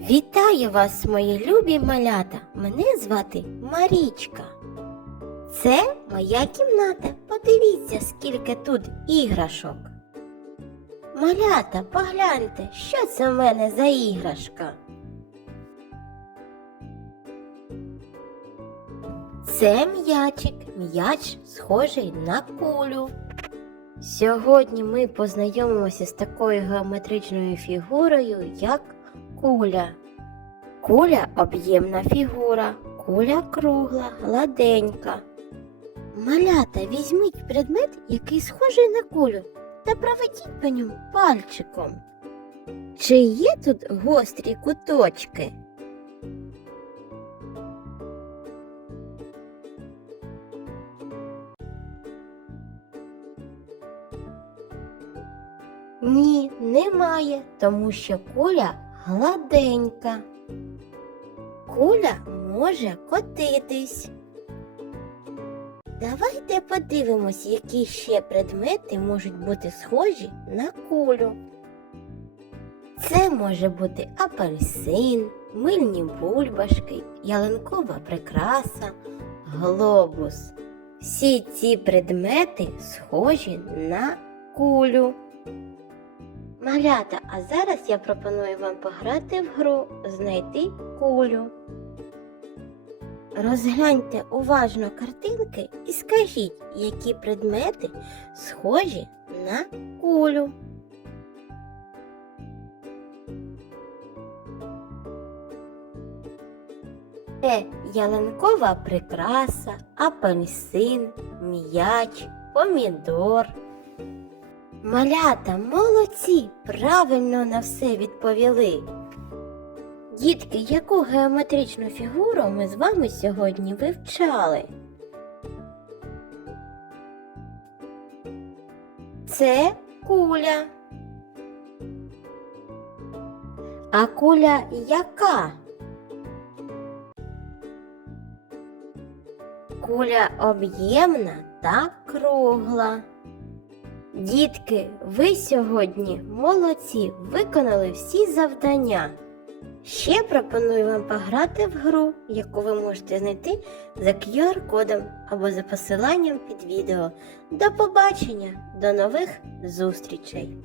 Вітаю вас, мої любі малята! Мене звати Марічка. Це моя кімната. Подивіться, скільки тут іграшок. Малята, погляньте, що це в мене за іграшка. Це м'ячик. М'яч схожий на кулю. Сьогодні ми познайомимося з такою геометричною фігурою, як куля. Куля об'ємна фігура, куля кругла, гладенька. Малята, візьміть предмет, який схожий на кулю, та проведіть по ньому пальчиком. Чи є тут гострі куточки? Ні, немає, тому що куля гладенька. Куля може котитись. Давайте подивимось, які ще предмети можуть бути схожі на кулю. Це може бути апельсин, мильні бульбашки, ялинкова прикраса, глобус. Всі ці предмети схожі на кулю. Малята, а зараз я пропоную вам пограти в гру Знайти кулю. Розгляньте уважно картинки і скажіть, які предмети схожі на кулю. Це ялинкова прикраса, апельсин, м'яч, помідор. Малята, молодці, правильно на все відповіли. Дітки, яку геометричну фігуру ми з вами сьогодні вивчали? Це куля. А куля яка? Куля об'ємна та кругла. Дітки, ви сьогодні молодці, виконали всі завдання. Ще пропоную вам пограти в гру, яку ви можете знайти за QR-кодом або за посиланням під відео. До побачення, до нових зустрічей!